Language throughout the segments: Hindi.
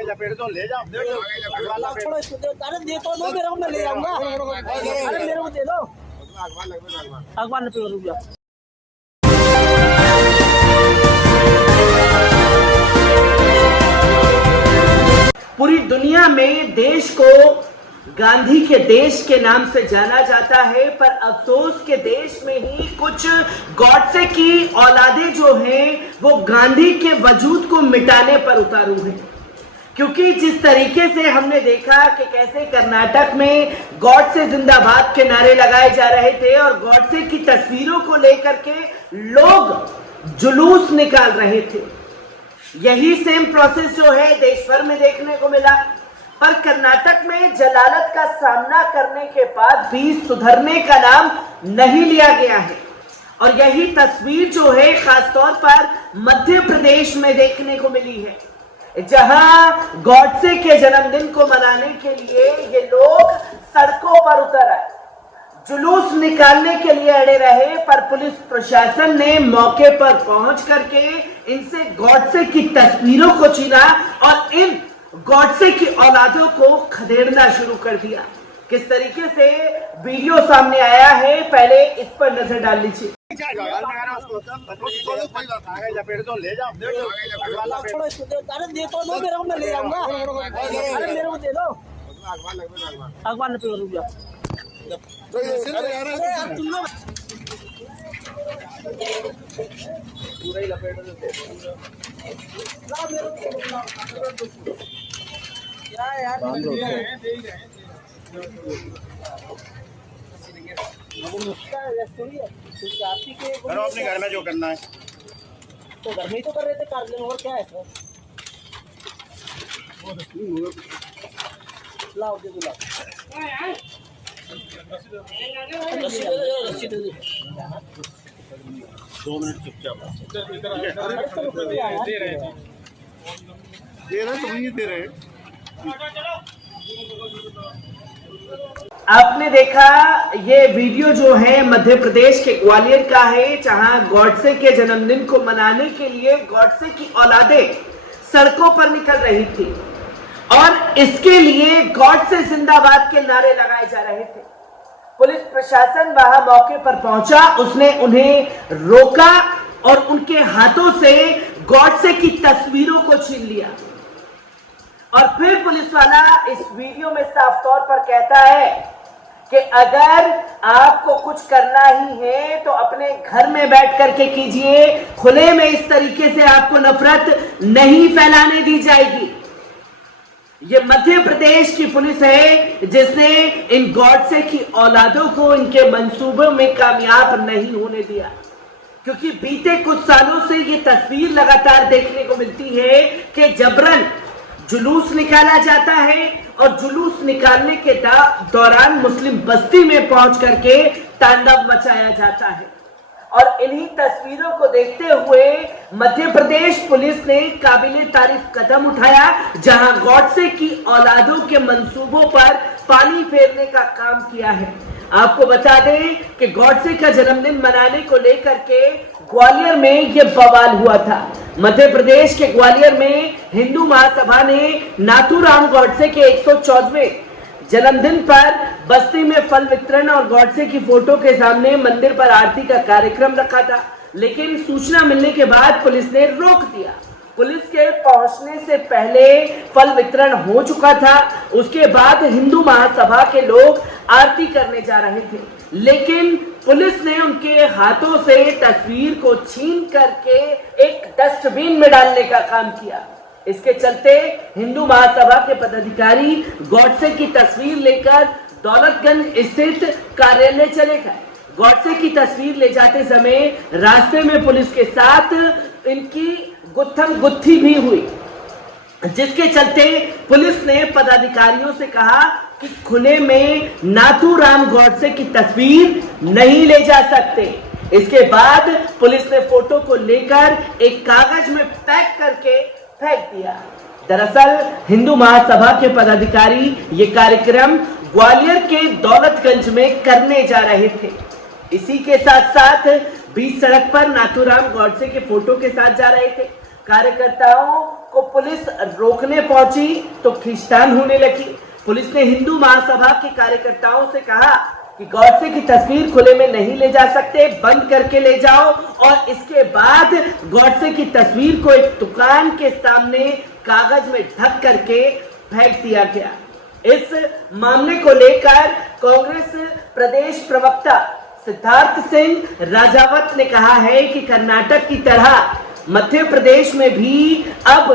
लपेट दो, ले जाओ। छोड़ो इसको, अरे दे तो दो मेरे को, मैं ले जाऊंगा। अरे मेरे को दे दो, अखबार लपेट दो। पूरी दुनिया में देश को गांधी के देश के नाम से जाना जाता है, पर अफसोस के देश में ही कुछ गॉडसे की औलादें जो हैं वो गांधी के वजूद को मिटाने पर उतारू हैं। क्योंकि जिस तरीके से हमने देखा कि कैसे कर्नाटक में गॉडसे जिंदाबाद के नारे लगाए जा रहे थे और गॉडसे की तस्वीरों को लेकर के लोग जुलूस निकाल रहे थे, यही सेम प्रोसेस जो है देश भर में देखने को मिला। पर कर्नाटक में जलालत का सामना करने के बाद भी सुधरने का नाम नहीं लिया गया है। और यही तस्वीर जो है खासतौर पर मध्य प्रदेश में देखने को मिली है, जहां गॉडसे के जन्मदिन को मनाने के लिए ये लोग सड़कों पर उतर आए, जुलूस निकालने के लिए अड़े रहे। पर पुलिस प्रशासन ने मौके पर पहुंच करके इनसे गॉडसे की तस्वीरों को छीना और इन गॉडसे की औलादों को खदेड़ना शुरू कर दिया। किस तरीके से वीडियो सामने आया है, पहले इस पर नजर डाल लीजिए। लपेट दो, ले जाओ। छोड़ो इसको, अरे दे तो दो मेरे को, मैं ले जाऊंगा। अरे मेरे को दे दो, अखबार लपेट दो। पूरा ही लपेट दो। यार अपने घर में जो करना है तो घर में ही तो कर रहे थे, कर लें, और क्या है सर। लाओ दे दो, रस्सी दे दो। 2 मिनट चुपचाप दे रहे तुम ही दे रहे। आपने देखा ये वीडियो जो है मध्य प्रदेश के ग्वालियर का है, जहां गॉडसे के जन्मदिन को मनाने के लिए गॉडसे की औलादें सड़कों पर निकल रही थी और इसके लिए गॉडसे जिंदाबाद के नारे लगाए जा रहे थे। पुलिस प्रशासन वहां मौके पर पहुंचा, उसने उन्हें रोका और उनके हाथों से गॉडसे की तस्वीरों को छीन लिया। और फिर पुलिस वाला इस वीडियो में साफ तौर पर कहता है कि अगर आपको कुछ करना ही है तो अपने घर में बैठ करके कीजिए, खुले में इस तरीके से आपको नफरत नहीं फैलाने दी जाएगी। ये मध्य प्रदेश की पुलिस है जिसने इन गॉडसे की औलादों को इनके मंसूबों में कामयाब नहीं होने दिया। क्योंकि बीते कुछ सालों से ये तस्वीर लगातार देखने को मिलती है कि जबरन जुलूस निकाला जाता है और जुलूस निकालने के दौरान मुस्लिम बस्ती में पहुंच करके तांडव मचाया जाता है। और इन्हीं तस्वीरों को देखते हुए मध्य प्रदेश पुलिस ने काबिले तारीफ कदम उठाया, जहां गॉडसे की औलादों के मंसूबों पर पानी फेरने का काम किया है। आपको बता दें कि गॉडसे का जन्मदिन मनाने को लेकर के ग्वालियर में यह बवाल हुआ था। मध्य प्रदेश के ग्वालियर में हिंदू महासभा ने नाथूराम गॉडसे के 114वें जन्मदिन पर बस्ती में फल वितरण और गॉडसे की फोटो के सामने मंदिर पर आरती का कार्यक्रम रखा था, लेकिन सूचना मिलने के बाद पुलिस ने रोक दिया। पुलिस के पहुंचने से पहले फल वितरण हो चुका था, उसके बाद हिंदू महासभा के लोग आरती करने जा रहे थे, लेकिन पुलिस ने उनके हाथों से तस्वीर को छीन करके एक डस्टबिन में डालने का काम किया। इसके चलते हिंदू महासभा के पदाधिकारी गॉडसे की तस्वीर लेकर दौलतगंज स्थित कार्यालय चले गए। गॉडसे की तस्वीर ले जाते समय रास्ते में पुलिस के साथ इनकी गुत्थम गुत्थी भी हुई, जिसके चलते पुलिस ने पदाधिकारियों से कहा कि खुले में नाथूराम गॉडसे की तस्वीर नहीं ले जा सकते। इसके बाद पुलिस ने फोटो को लेकर एक कागज में पैक करके फेंक दिया। दरअसल हिंदू महासभा के पदाधिकारी ये कार्यक्रम ग्वालियर के दौलतगंज में करने जा रहे थे। इसी के साथ साथ बीच सड़क पर नाथूराम गॉडसे के फोटो के साथ जा रहे थे। कार्यकर्ताओं को पुलिस रोकने पहुंची तो खींचतान होने लगी। पुलिस ने हिंदू महासभा के कार्यकर्ताओं से कहा कि गॉडसे की तस्वीर खुले में नहीं ले जा सकते, बंद करके ले जाओ। और इसके बाद गॉडसे की तस्वीर को एक दुकान के सामने कागज में ढक करके फेंक दिया गया। इस मामले को लेकर कांग्रेस प्रदेश प्रवक्ता सिद्धार्थ सिंह राजावत ने कहा है कि कर्नाटक की तरह मध्य प्रदेश में भी अब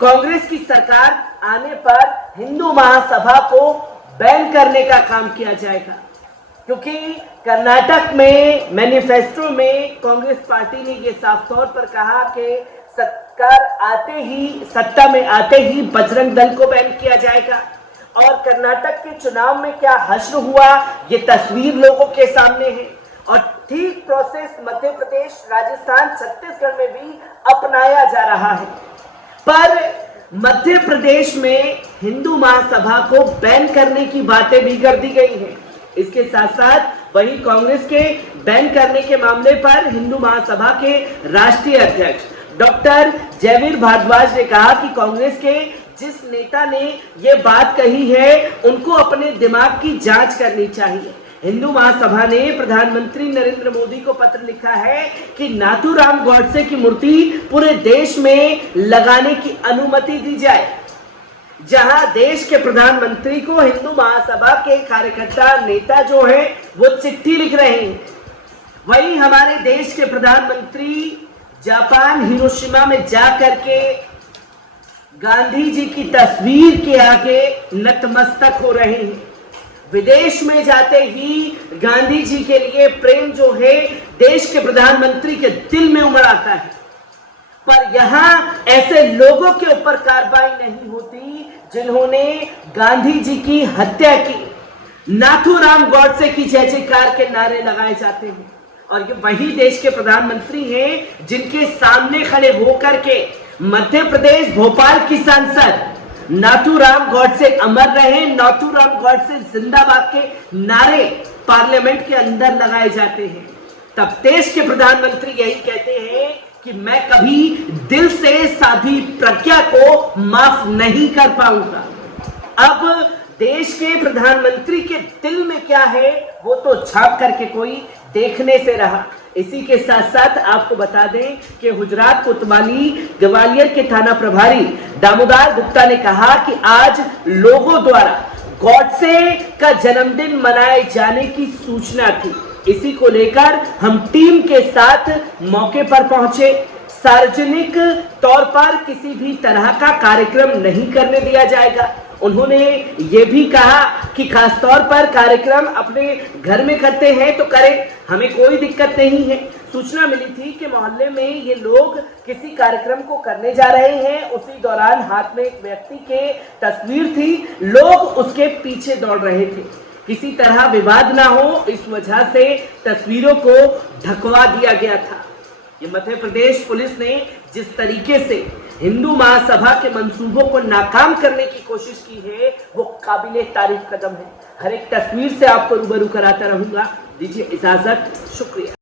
कांग्रेस की सरकार आने पर हिंदू महासभा को बैन करने का काम किया जाएगा, क्योंकि कर्नाटक में मैनिफेस्टो में कांग्रेस पार्टी ने यह साफ तौर पर कहा कि सरकार आते ही, सत्ता में आते ही बजरंग दल को बैन किया जाएगा। और कर्नाटक के चुनाव में क्या हश्र हुआ, ये तस्वीर लोगों के सामने है। और ठीक प्रोसेस मध्य प्रदेश, राजस्थान, छत्तीसगढ़ में भी अपनाया जा रहा है। पर मध्य प्रदेश में हिंदू महासभा को बैन करने की बातें भी कर दी गई हैं। इसके साथ साथ वही कांग्रेस के बैन करने के मामले पर हिंदू महासभा के राष्ट्रीय अध्यक्ष डॉक्टर जयवीर भारद्वाज ने कहा कि कांग्रेस के जिस नेता ने ये बात कही है उनको अपने दिमाग की जांच करनी चाहिए। हिंदू महासभा ने प्रधानमंत्री नरेंद्र मोदी को पत्र लिखा है कि नाथूराम गॉडसे की मूर्ति पूरे देश में लगाने की अनुमति दी जाए। जहां देश के प्रधानमंत्री को हिंदू महासभा के कार्यकर्ता नेता जो हैं वो चिट्ठी लिख रहे हैं, वही हमारे देश के प्रधानमंत्री जापान हिरोशिमा में जाकर के गांधी जी की तस्वीर के आगे नतमस्तक हो रहे हैं। विदेश में जाते ही गांधी जी के लिए प्रेम जो है देश के प्रधानमंत्री के दिल में उमड़ आता है। पर यहां ऐसे लोगों के ऊपर कार्रवाई नहीं होती जिन्होंने गांधी जी की हत्या की। नाथूराम गॉडसे की जय जयकार के नारे लगाए जाते हैं और ये वही देश के प्रधानमंत्री हैं जिनके सामने खड़े होकर के मध्य प्रदेश भोपाल की सांसद नाथूराम गॉडसे अमर रहे, नाथूराम गॉडसे जिंदाबाद के नारे पार्लियामेंट के अंदर लगाए जाते हैं। तब देश के प्रधानमंत्री यही कहते हैं कि मैं कभी दिल से साधी प्रज्ञा को माफ नहीं कर पाऊंगा। अब देश के प्रधानमंत्री के दिल में क्या है वो तो झांक करके कोई देखने से रहा। इसी के साथ साथ आपको बता दें कि गुजरात कोतवाली ग्वालियर के थाना प्रभारी दामोदर गुप्ता ने कहा कि आज लोगों द्वारा गॉडसे का जन्मदिन मनाए जाने की सूचना थी। इसी को लेकर हम टीम के साथ मौके पर पहुंचे। सार्वजनिक तौर पर किसी भी तरह का कार्यक्रम नहीं करने दिया जाएगा। उन्होंने ये भी कहा कि खास तौर पर कार्यक्रम अपने घर में करते हैं तो करें, हमें कोई दिक्कत नहीं है। सूचना मिली थी कि मोहल्ले में ये लोग किसी कार्यक्रम को करने जा रहे हैं, उसी दौरान हाथ में एक व्यक्ति के तस्वीर थी, लोग उसके पीछे दौड़ रहे थे। किसी तरह विवाद ना हो इस वजह से तस्वीरों को ढकवा दिया गया था। ये मध्य प्रदेश पुलिस ने जिस तरीके से हिंदू महासभा के मंसूबों को नाकाम करने की कोशिश की है वो काबिले तारीफ कदम है। हर एक तस्वीर से आपको रूबरू कराता रहूंगा। दीजिए इजाजत, शुक्रिया।